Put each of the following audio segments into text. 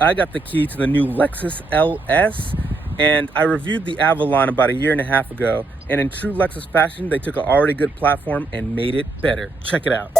I got the key to the new Lexus LS, and I reviewed the Avalon about 1.5 years ago, and in true Lexus fashion, they took an already good platform and made it better. Check it out.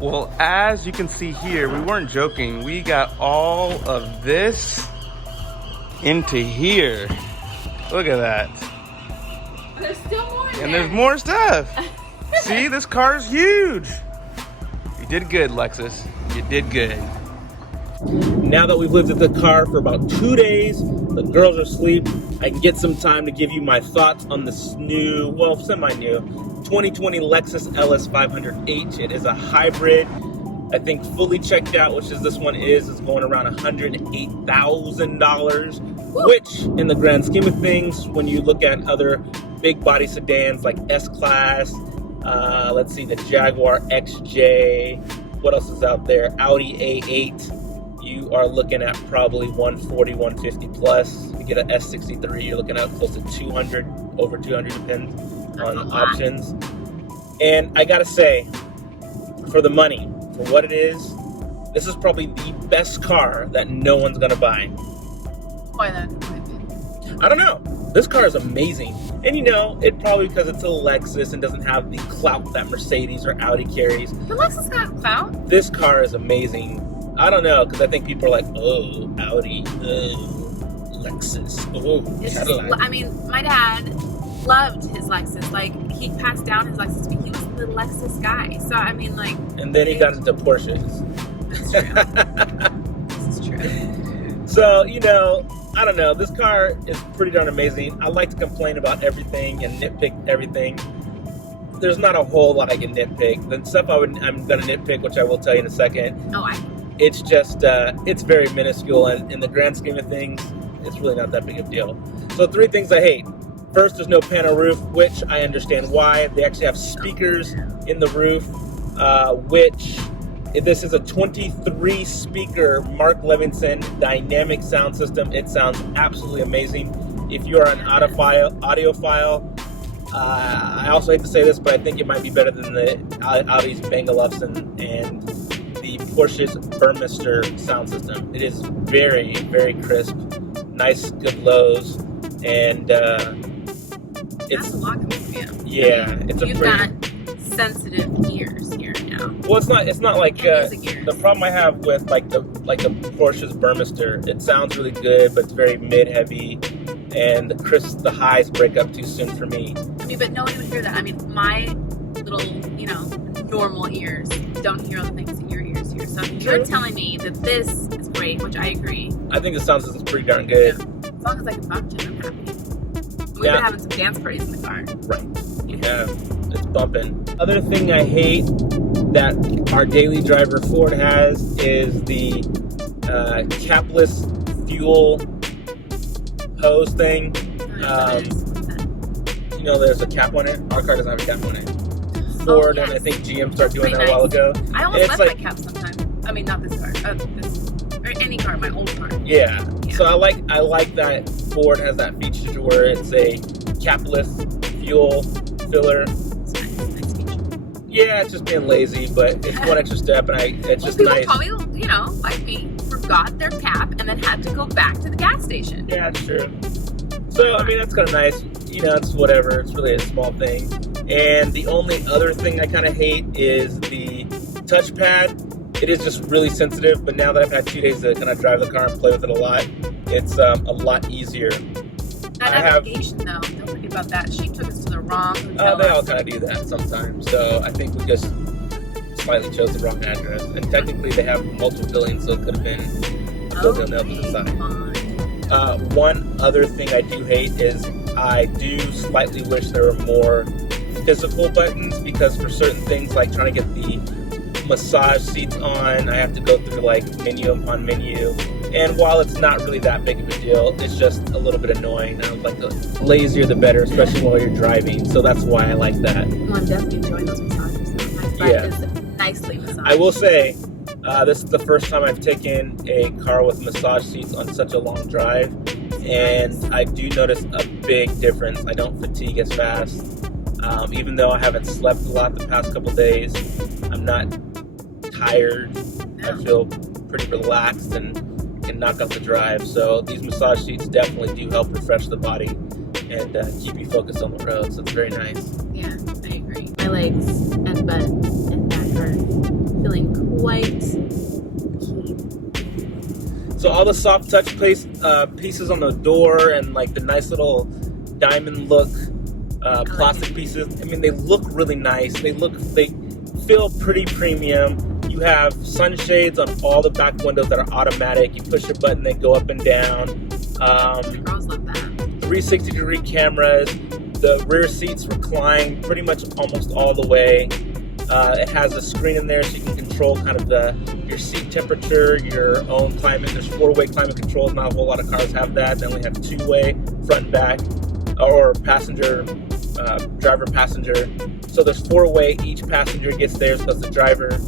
Well, as you can see here, we weren't joking. We got all of this into here. Look at that. There's still more in And there. there's more stuff. See, this car is huge. You did good, Lexus. You did good. Now that we've lived in the car for about 2 days, the girls are asleep, I can get some time to give you my thoughts on this new, well, semi-new 2020 Lexus LS 500H. It is a hybrid. I think fully checked out, which is this one is going around $108,000, which in the grand scheme of things, when you look at other big body sedans like S-Class, let's see, the Jaguar XJ, what else is out there? Audi A8, you are looking at probably 140, 150 plus. You get an S63, you're looking at close to 200, over 200, depends on options. And I gotta say, for the money, for what it is, this is probably the best car that no one's gonna buy. Why that? I don't know. This car is amazing. And you know, it probably because it's a Lexus and doesn't have the clout that Mercedes or Audi carries. The Lexus got clout? This car is amazing. I don't know, because I think people are like, oh, Audi, oh, Lexus, oh, Cadillac. I mean, my dad loved his Lexus. Like, he passed down his Lexus, but he was the Lexus guy. So, I mean, like... And then he got into Porsches. That's true. This is true. So, you know, I don't know. This car is pretty darn amazing. I like to complain about everything and nitpick everything. There's not a whole lot I can nitpick. The stuff I'm going to nitpick, which I will tell you in a second. Oh, It's just, it's very minuscule, and in the grand scheme of things, it's really not that big of a deal. So 3 things I hate. First, there's no panel roof, which I understand why. They actually have speakers in the roof, which this is a 23 speaker Mark Levinson dynamic sound system. It sounds absolutely amazing. If you're an audiophile, I also hate to say this, but I think it might be better than the Audi's Bang & Olufsen and the Porsche's Burmester sound system. It is very, very crisp, nice, good lows, and that's a lot coming from you. Yeah, it's a You've got sensitive ears here now. Well, it's not like music ears. the problem I have with like the Porsche's Burmester. It sounds really good, but it's very mid-heavy, and the highs break up too soon for me. I mean, but nobody would hear that. I mean, my little, normal ears don't hear all the things that your ears hear. So you're telling me that this is great, which I agree. I think the sound system's pretty darn good. Yeah. As long as I can function, I'm happy. We've been having some dance parties in the car. Right. Yeah, it's bumping. Other thing I hate that our daily driver Ford has is the capless fuel hose thing. There's a cap on it. Our car doesn't have a cap on it. Ford and I think GM started doing that a while ago. I almost left my cap sometimes. I mean, not this car. Or any car, my old car. Yeah. So I like that Ford has that feature where it's a capless fuel filler. It's nice feature. Yeah, it's just being lazy, but it's one extra step, and it's just people nice. Probably, like me, forgot their cap and then had to go back to the gas station. Yeah, it's true. So, I mean, that's kind of nice. It's whatever. It's really a small thing. And the only other thing I kind of hate is the touchpad. It is just really sensitive, but now that I've had 2 days to kind of drive the car and play with it a lot, it's a lot easier. That navigation, though, don't forget about that. She took us to the wrong hotel. They all kind of do that sometimes. So I think we just slightly chose the wrong address. And technically they have multiple buildings, so it could have been built on the opposite side. One other thing I do hate is I do slightly wish there were more physical buttons, because for certain things, like trying to get the massage seats on, I have to go through like menu upon menu. And while it's not really that big of a deal, it's just a little bit annoying. I would like the lazier the better, especially while you're driving. So that's why I like that. Well, I'm definitely enjoying those massages. My friend is nicely massaged. I will say, this is the first time I've taken a car with massage seats on such a long drive, and I do notice a big difference. I don't fatigue as fast. Even though I haven't slept a lot the past couple days, I'm not tired. I feel pretty relaxed and can knock out the drive. So these massage seats definitely do help refresh the body and keep you focused on the road. So it's very nice. Yeah, I agree. My legs and butt and back are feeling quite keen. So all the soft touch pieces on the door and like the nice little diamond look plastic pieces. I mean, they look really nice. They feel pretty premium. You have sunshades on all the back windows that are automatic. You push a button, they go up and down. Girls love that. 360-degree cameras. The rear seats recline pretty much almost all the way. It has a screen in there so you can control kind of your seat temperature, your own climate. There's 4-way climate control. Not a whole lot of cars have that. They only have 2-way, front and back, or driver passenger. So there's 4-way. Each passenger gets theirs plus the driver.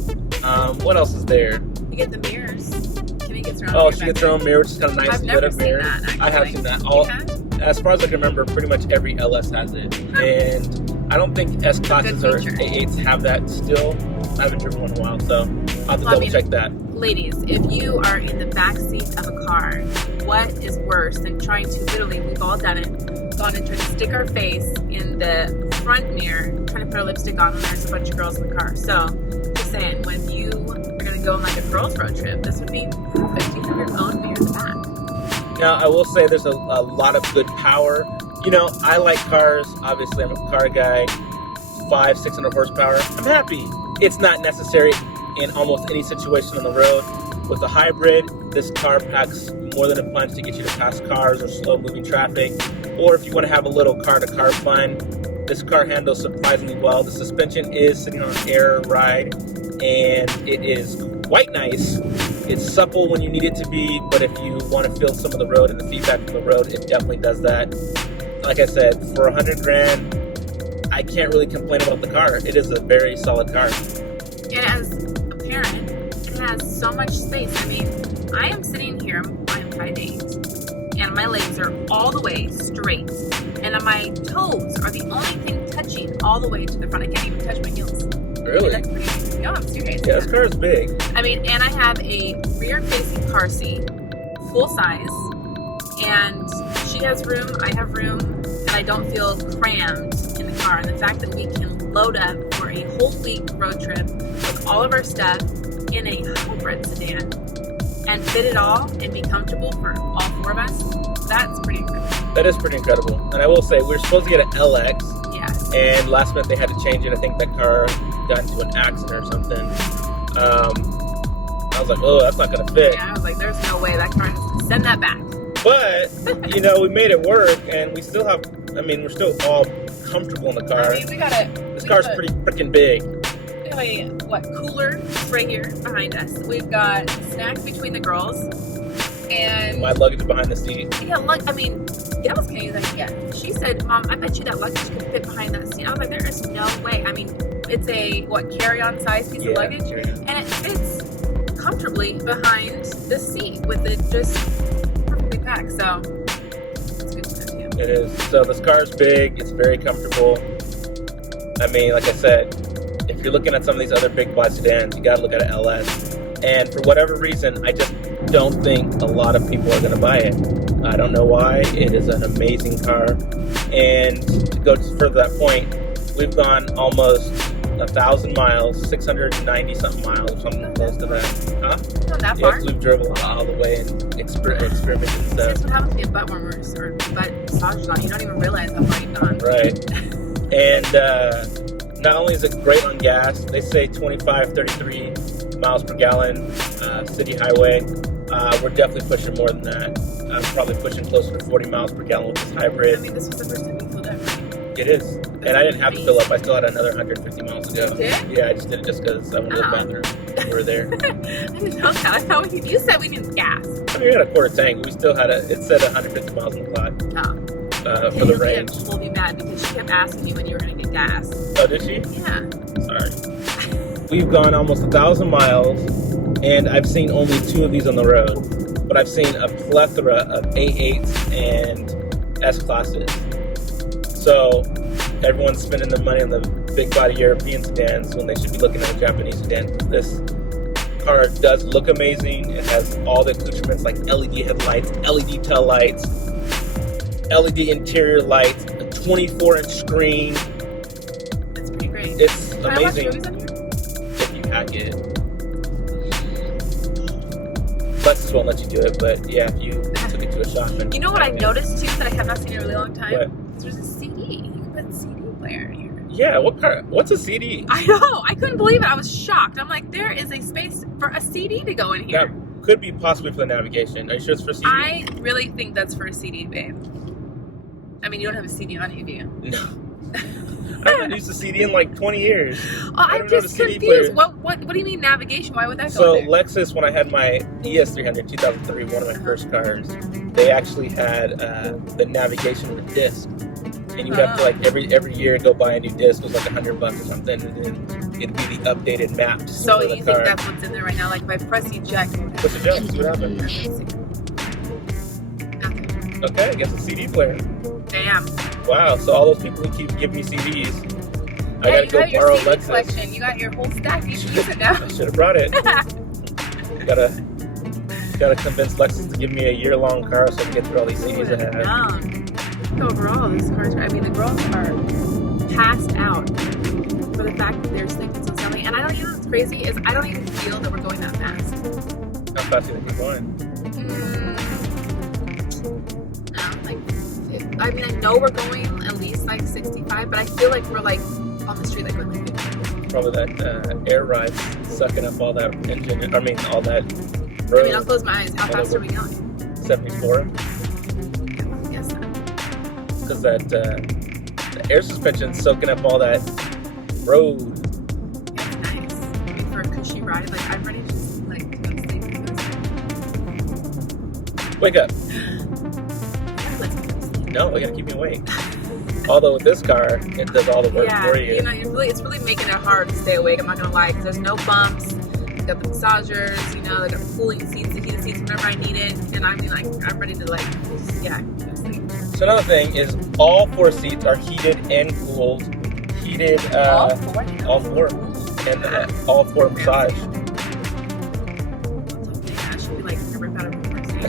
What else is there? You get the mirrors. Kimmy gets her own mirror. She gets her own mirror, which is kind of nice. I've never seen mirror. That, actually. I have seen that. As far as I can remember, pretty much every LS has it. And I don't think S classes or A8s have that still. I haven't driven one in a while, so I'll have to double check that. Ladies, if you are in the back seat of a car, what is worse than trying to literally, we've all done it, gone and tried to stick our face in the front mirror, trying to put our lipstick on when there's a bunch of girls in the car. So, just saying, when you are going to go on like a girls' road trip, this would be perfect. You have your own mirror in the back. Now, I will say there's a lot of good power. I like cars. Obviously, I'm a car guy. 500-600 horsepower. I'm happy. It's not necessary in almost any situation on the road. With a hybrid, this car packs more than a punch to get you to pass cars or slow-moving traffic. Or if you want to have a little car-to-car fun, this car handles surprisingly well. The suspension is sitting on an air ride, and it is quite nice. It's supple when you need it to be, but if you want to feel some of the road and the feedback from the road, it definitely does that. Like I said, for $100,000, I can't really complain about the car. It is a very solid car. And as a parent, it has so much space. I mean, I am sitting here, I am 5'8", and my legs are all the way straight, and my toes are the only thing touching all the way to the front. I can't even touch my heels. Really? That's pretty, no, I'm serious. Yeah, this car is big. I mean, and I have a rear-facing car seat, full size, and she has room, I have room, and I don't feel crammed in the car. And the fact that we can load up for a whole week road trip with all of our stuff in a hybrid sedan and fit it all and be comfortable for all 4 of us, that's pretty incredible. That is pretty incredible. And I will say, we were supposed to get an LX. Yes. And last minute they had to change it. I think that car got into an accident or something. I was like, oh, that's not going to fit. Yeah, I was like, there's no way that car has to send that back. But, we made it work, and we still have, we're still all comfortable in the car. I mean, we got a... This car's pretty freaking big. We have a, cooler right here behind us. We've got snacks between the girls. And... my luggage behind the seat. Yeah, Gail's can't use that yet. She said, Mom, I bet you that luggage could fit behind that seat. I was like, there is no way. I mean, it's a, carry-on size piece of luggage? And it fits comfortably behind the seat with it just perfectly packed. So, it's good to know, too. It is. So this car's big. It's very comfortable. I mean, like I said, if you're looking at some of these other big body sedans, you gotta look at an LS. And for whatever reason, I just don't think a lot of people are gonna buy it. I don't know why. It is an amazing car. And to go further to that point, we've gone almost 1,000 miles, 690 something miles, or something close to that. Huh? Not that Yeah, far. we've driven all the way and experimented and stuff. That's what happens to get butt warmers or butt massages on. You don't even realize how far you've gone. Right. And not only is it great on gas, they say 25, 33 miles per gallon, city highway. We're definitely pushing more than that. I'm probably pushing closer to 40 miles per gallon with this hybrid. I mean, this was the first time you filled up, right? It is. And I didn't have to fill up. I still had another 150 miles to go. You did? Yeah, I just did it just because I wanted to look bathroom. We were there. I didn't know that. I thought you said we needed gas. I mean, we had a quarter tank. We still had it said 150 miles on the clock for the range. Will be mad because she kept asking me when you were going to get gas. Oh, did she? Yeah. Sorry. We've gone almost 1,000 miles, and I've seen only 2 of these on the road. But I've seen a plethora of A8s and S-Classes. So everyone's spending their money on the big body European sedans when they should be looking at a Japanese sedan. This car does look amazing. It has all the accoutrements like LED headlights, LED tail lights, LED interior lights, a 24-inch screen. That's pretty great. It's Can amazing. I watch movies on here? If you hack it. Lexus won't let you do it, but yeah, if you took it to a shop and... You know what I noticed too that I have not seen in a really long time? What? There's a CD. You can put a CD player in here. Yeah, what car? What's a CD? I know. I couldn't believe it. I was shocked. I'm like, there is a space for a CD to go in here. That could be possibly for the navigation. Are you sure it's for CD? I really think that's for a CD, babe. I mean, you don't have a CD on you, do you? No. I haven't used a CD in like 20 years. Oh, I'm just confused. What do you mean navigation? Why would that go So there? Lexus, when I had my ES300 2003, one of my first cars, they actually had the navigation with disc, and you would have to like every year go buy a new disc. It was like $100 or something, and then it'd be the updated maps. So for you the think car. that's what's in there right now? Like if I press eject, Push it down, see what happens. nothing. Okay, I guess a CD player. Damn. Wow, so all those people who keep giving me CDs, I Yeah, gotta you go got your borrow CD Lexus. collection. You got your whole stack. You can use it now. I should have brought it. Gotta convince Lexus to give me a year-long car so I can get through all these CDs I have. Overall, this car's. I mean, the girls are passed out for the fact that they're sleeping so soundly. And I don't even. What's crazy is I don't even feel that we're going that fast. How fast do you think we're going? I mean, I know we're going at least like 65, but I feel like we're like on the street like we're like 50. Probably that air ride sucking up all that engine. I mean, all that road. I mean, I'll close my eyes. How fast are we going? 74. Yes, that. Because the air suspension's soaking up all that road. That's nice. For a cushy ride, like I'm ready to just like go to sleep. Wake up. Let's go to sleep. No, they gotta keep me awake. Although with this car, it does all the work Yeah, for you. you know, it's really making it hard to stay awake. I'm not gonna lie, because there's no bumps. They got the massagers, you know, they got the cooling seats, the heated seats whenever I need it, and I mean, like, I'm ready to like, just, yeah, go to sleep. So another thing is all 4 seats are heated and cooled. Heated, All four, all 4, and all 4 massage. I should be like rip out of a person.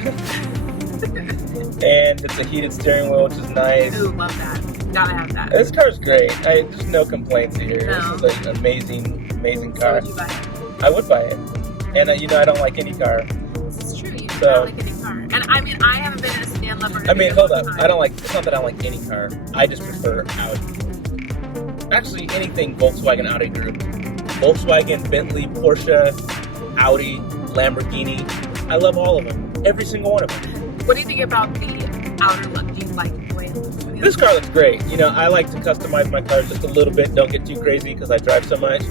And it's a heated steering wheel, which is nice. Ooh, love that. Gotta have that. This car's great. There's no complaints here. No. This is an amazing So car. would you buy it? I would buy it. And you know, I don't like any car. This is true. You do So- not like any car. And I mean, I haven't been in a sedan lover. in I mean, a hold long up. time. I don't like. It's not that I don't like any car. I just prefer Audi. Actually, anything Volkswagen Audi group. Volkswagen, Bentley, Porsche, Audi, Lamborghini. I love all of them. Every single one of them. What do you think about the outer look? Do you like the way it looks? This car looks great. You know, I like to customize my car just a little bit. Don't get too crazy because I drive so much.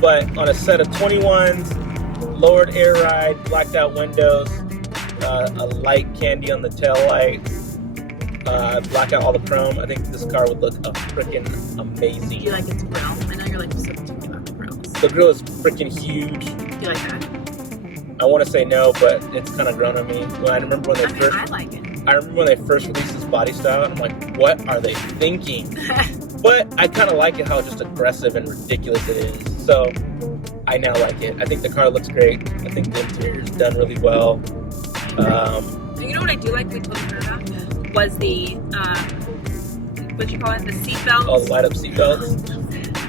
But on a set of 21s, lowered air ride, blacked out windows, a light candy on the tail lights, black out all the chrome, I think this car would look freaking amazing. Do you like its grill? I know you're like so particular about the grills. The grill is freaking huge. Do you like that? I want to say no, but it's kind of grown on me. When I remember when they I mean, first, I like it. I remember when they first released this body style, and I'm like, what are they thinking? But I kind of like it how just aggressive and ridiculous it is. So I now like it. I think the car looks great. I think the interior is done really well. You know what I do like we told her about was the what you call it, the seatbelts. Oh, the light up seatbelts.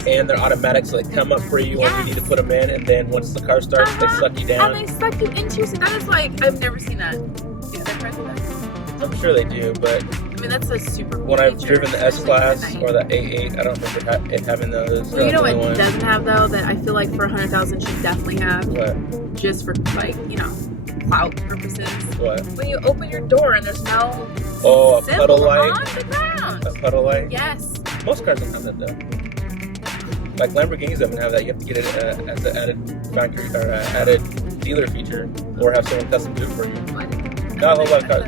And they're automatic, so they come up for you when you need to put them in, and then once the car starts, they suck you down. And they suck you into your seat. That is like, I've never seen that. Do they present that? I'm sure they do, but I mean, that's a super cool when I've feature, driven the S-Class especially or the A8, I don't remember it having those. Well, you know what it doesn't have, though, that I feel like for 100,000 should definitely have? What? Just for, like, you know, clout purposes. What? When you open your door and there's no a symbol puddle light on the ground. A puddle light? Yes. Most cars don't have that, though. Like Lamborghinis don't have that. You have to get it as an added factory or added dealer feature, or have someone custom do it for you. Not a whole lot of cars.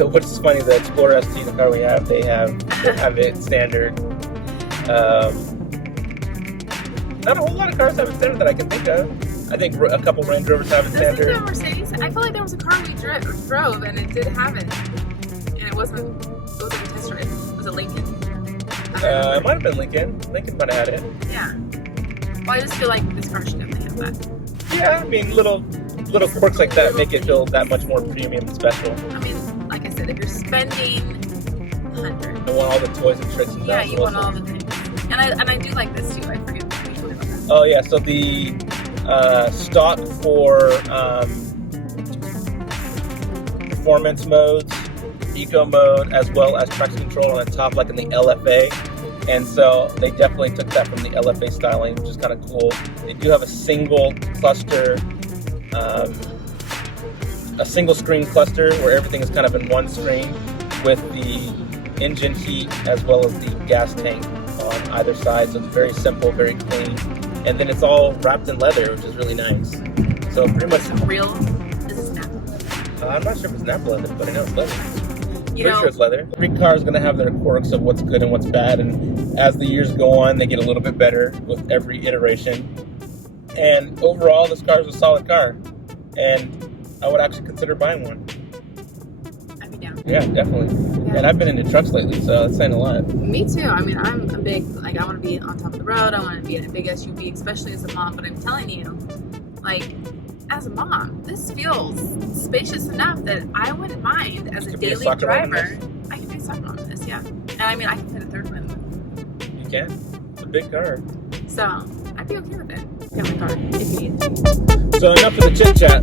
What's funny, the Explorer ST, the car we have, they have it standard. Not a whole lot of cars have it standard that I can think of. I think a couple Range Rovers have it standard. This is a Mercedes. I feel like there was a car we drove and it did have it, and it wasn't a test drive. Was it Lincoln? It might have been Lincoln. Lincoln might have had it. Yeah. Well, I just feel like this car should definitely have that. Yeah, I mean, little quirks like that make it feel that much more premium and special. I mean, like I said, if you're spending $100, I want all the toys and tricks and yeah, you want all the things. And I do like this too. I forget what you told me about that. Oh yeah, so the stock for performance modes, eco mode, as well as traction control on the top, like in the LFA. And so they definitely took that from the LFA styling, which is kind of cool. They do have a single cluster, a single screen cluster where everything is kind of in one screen with the engine heat as well as the gas tank on either side. So it's very simple, very clean. And then it's all wrapped in leather, which is really nice. So pretty much... Is it snap? I'm not sure if it's nap leather, but I know it's leather. You Pretty sure it's leather. Every car is going to have their quirks of what's good and what's bad, and as the years go on, they get a little bit better with every iteration. And overall, this car is a solid car, and I would actually consider buying one. I'd be down. Yeah, definitely. Yeah. And I've been into trucks lately, so that's saying a lot. Me too. I mean, I'm a big, like, I want to be on top of the road. I want to be in a big SUV, especially as a mom. But I'm telling you, like, as a mom, this feels spacious enough that I wouldn't mind as a daily driver. I can be a soccer mom in this, yeah. And I mean, I can fit a third one. You can. It's a big car. So, I'd be okay with it. Get my car if you need it. So enough of the chit chat.